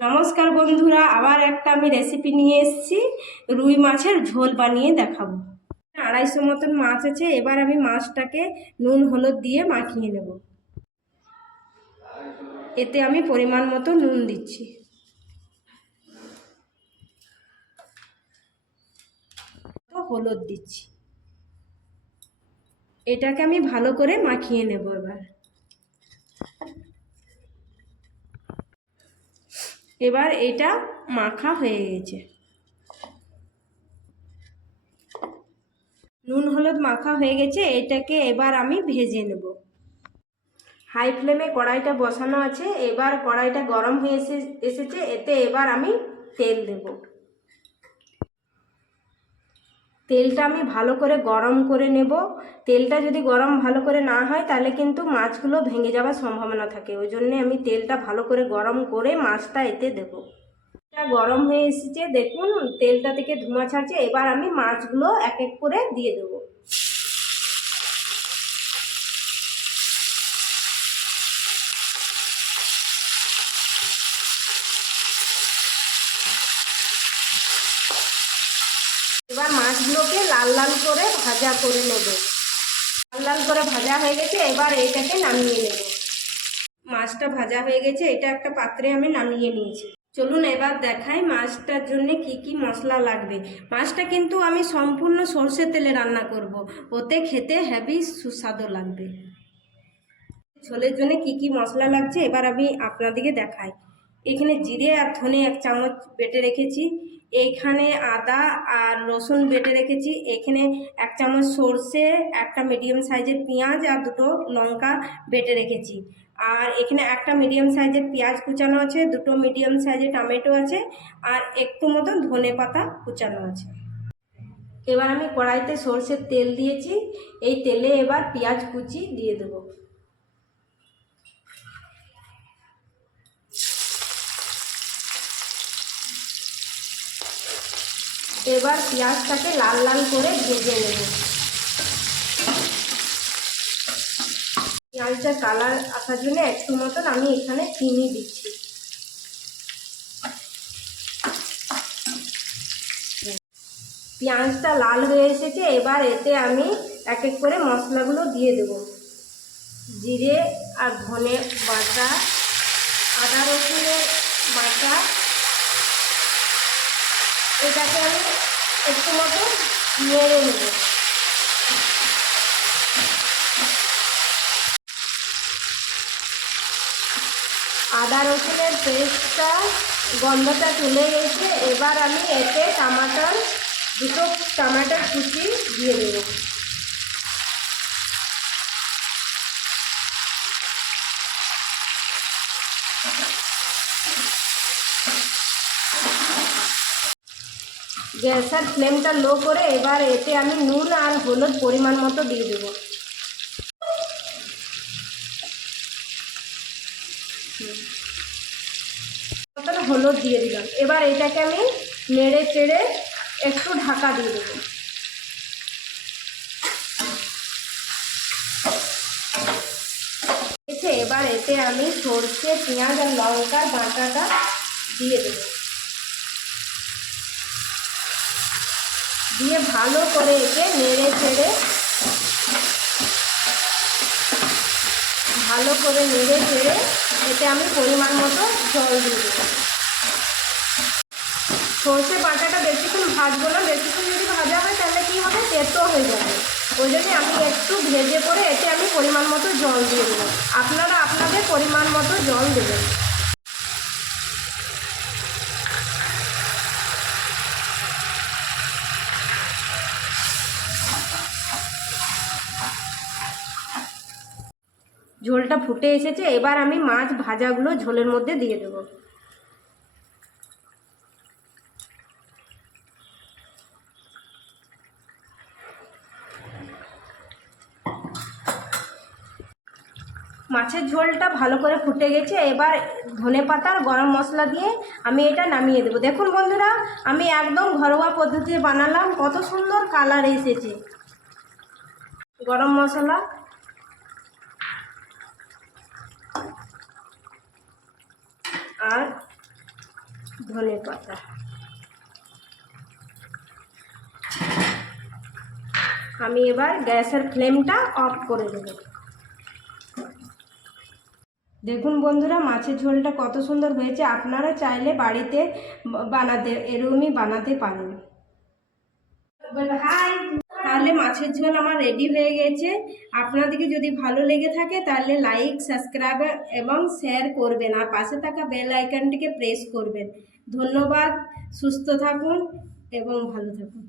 নমস্কার বন্ধুরা, আবার একটা আমি রেসিপি নিয়ে এসেছি। রুই মাছের ঝোল বানিয়ে দেখাবো। 250 মতন মাছ আছে। এবার আমি মাছটাকে নুন হলুদ দিয়ে মাখিয়ে নেব। এতে আমি পরিমাণ মতো নুন দিচ্ছি, হলুদ দিচ্ছি। এটাকে আমি ভালো করে মাখিয়ে নেব। এবার এটা মাখা হয়ে গেছে। নুন হলুদ মাখা হয়ে গেছে। এটাকে এবার আমি ভেজে নেব। হাই ফ্লেমে কড়াইটা বসানো আছে। এবার কড়াইটা গরম হয়ে এসেছে। এতে এবার আমি তেল দেব। তেলটা আমি ভালো করে গরম করে নেব। তেলটা যদি গরম ভালো করে না হয় তাহলে কিন্তু মাছগুলো ভেঙে যাওয়ার সম্ভাবনা থাকে। ওই জন্যে আমি তেলটা ভালো করে গরম করে মাছটা এতে দেব। এটা গরম হয়ে এসেছে, দেখুন তেলটা থেকে ধোঁয়া ছাড়ছে। এবার আমি মাছগুলো এক এক করে দিয়ে দেবো। এবার মাছগুলোকে লাল লাল করে ভাজা করে নেব। লাল লাল করে ভাজা হয়ে গেছে। এবার এটাকে নামিয়ে নেব। মাছটা ভাজা হয়ে গেছে। এটা একটা পাত্রে আমি নামিয়ে নিয়েছি। চলুন এবার দেখাই মাছটার জন্য কি কি মশলা লাগবে। মাছটা কিন্তু আমি সম্পূর্ণ সর্ষের তেলে রান্না করব, ওতে খেতে হেভি সুস্বাদু লাগবে। ঝোলের জন্য কি কি মশলা লাগছে এবার আমি আপনাদেরকে দেখাই। এখানে জিরে আর ধনে 1 চামচ বেটে রেখেছি। এইখানে আদা আর রসুন বেটে রেখেছি। এখানে 1 চামচ সর্ষে, একটা মিডিয়াম সাইজের পেঁয়াজ আর 2টো লঙ্কা বেটে রেখেছি। আর এখানে একটা মিডিয়াম সাইজের পেঁয়াজ কুচানো আছে, 2টো মিডিয়াম সাইজের টমেটো আছে, আর একটু মতো ধনে পাতা কুচানো আছে। এবার আমি কড়াইতে সর্ষের তেল দিয়েছি। এই তেলে এবার পেঁয়াজ কুচি দিয়ে দেবো। এবার পেঁয়াজটাকে লাল লাল করে ভেজে নেব। পেঁয়াজটা কালার আসার জন্য একটু মতন আমি এখানে চিনি দিচ্ছি। পেঁয়াজটা লাল হয়ে এসেছে। এবার এতে আমি এক এক করে মশলাগুলো দিয়ে দেব। জিরে আর ধনে বাটা, আদা রসুনের বাটা, এটাকে আমি একটু মতো নেড়ে নেব। আদা রসুনের পেস্টটা গন্ধটা চলে গেছে। এবার আমি এতে দুটো টমাটার কুচি দিয়ে দেব। গ্যাসের ফ্লেমটা লো করে এবার এতে আমি নুন আর হলুদ পরিমাণ মতো দিয়ে দেব। হলুদ দিয়ে দিলাম। এবার এটাকে আমি নেড়ে চেড়ে একটু ঢাকা দিয়ে দেবো। এবার এতে আমি সরষে, পেঁয়াজ আর লঙ্কার বাটাটা দিয়ে দেবো। দিয়ে ভালো করে একে নেড়ে চেড়ে এতে আমি পরিমাণ মতো জল দিয়ে দেবো। সর্ষে বাটাটা বেশিক্ষণ ভাজবো না। বেশিক্ষণ যদি ভাজা হয় তাহলে কী হবে, তেতো হয়ে যাবে। ওই জন্যে আমি একটু ভেজে পরে এতে আমি পরিমাণ মতো জল দিয়ে দেবো। আপনারা আপনাদের পরিমাণ মতো জল দেবেন। ঝোলটা ফুটে এসেছে। এবার আমি মাছ ভাজাগুলো ঝোলের মধ্যে দিয়ে দেব। মাছের ঝোলটা ভালো করে ফুটে গেছে। এবার ধনেপাতা আর গরম মশলা দিয়ে আমি এটা নামিয়ে দেবো। দেখুন বন্ধুরা, আমি একদম ঘরোয়া পদ্ধতিতে বানালাম, কত সুন্দর কালার এসেছে। গরম মশলা আর ধনে পাতা। আমি এবার গ্যাসের ফ্লেমটা অফ করে দেব। দেখুন বন্ধুরা, মাছের ঝোলটা কত সুন্দর হয়েছে। আপনারা চাইলে বাড়িতে এরকমই বানাতে পারেন। তাহলে মাছের ঝোল আমার রেডি হয়ে গেছে। আপনাদেরকে যদি ভালো লেগে থাকে তাহলে লাইক, সাবস্ক্রাইব এবং শেয়ার করবেন, আর পাশে থাকা বেল আইকনটিকে প্রেস করবেন। ধন্যবাদ। সুস্থ থাকুন এবং ভালো থাকুন।